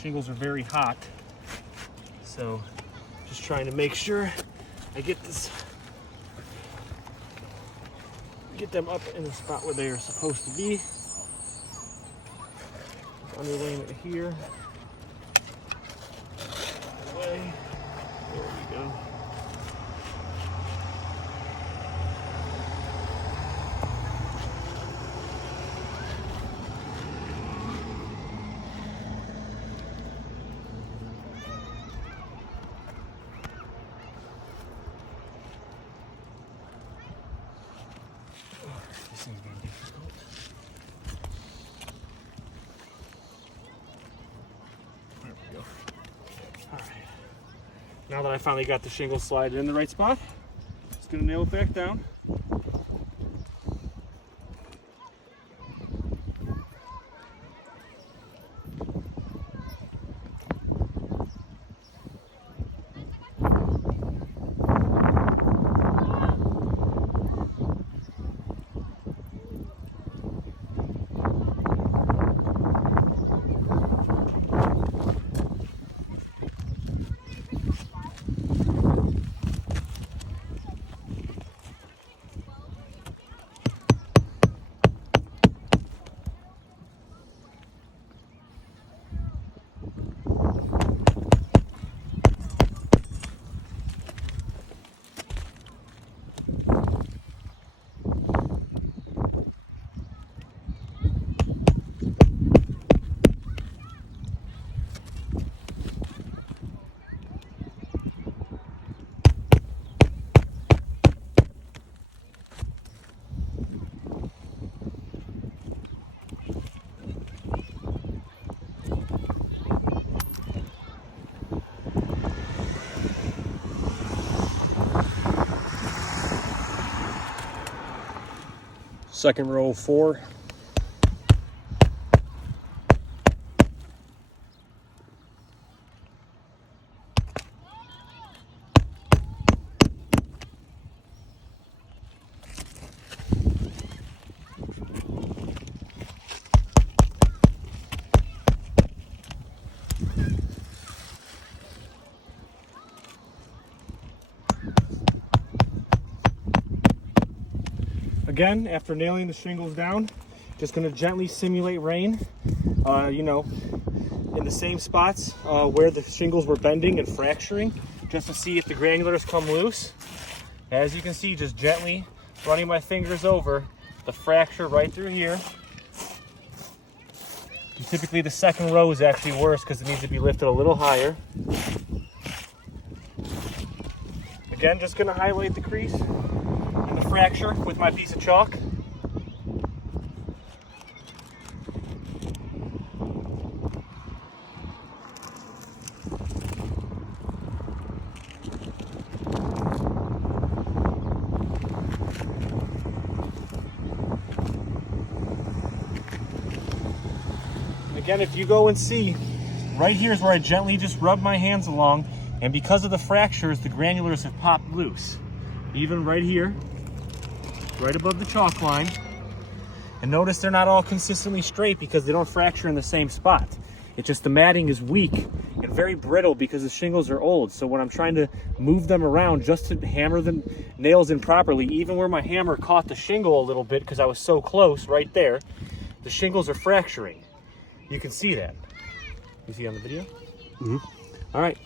shingles are very hot. So just trying to make sure I get them up in the spot where they are supposed to be. Underlaying it here. Away. There we go. This thing's getting difficult. There we go. All right. Now that I finally got the shingle slide in the right spot, just gonna nail it back down. Second row 4. Again, after nailing the shingles down, just going to gently simulate rain, you know, in the same spots where the shingles were bending and fracturing, just to see if the granulars come loose. As you can see, just gently running my fingers over the fracture right through here. And typically the second row is actually worse because it needs to be lifted a little higher. Again, just going to highlight the crease and the fracture with my piece of chalk. Again, if you go and see, right here is where I gently just rub my hands along, and because of the fractures, the granulars have popped loose. Even right here, right above the chalk line. And notice they're not all consistently straight because they don't fracture in the same spot. It's just the matting is weak and very brittle because the shingles are old. So when I'm trying to move them around just to hammer the nails in properly, even where my hammer caught the shingle a little bit because I was so close right there, the shingles are fracturing. You can see that. You see on the video? Mm-hmm. All right.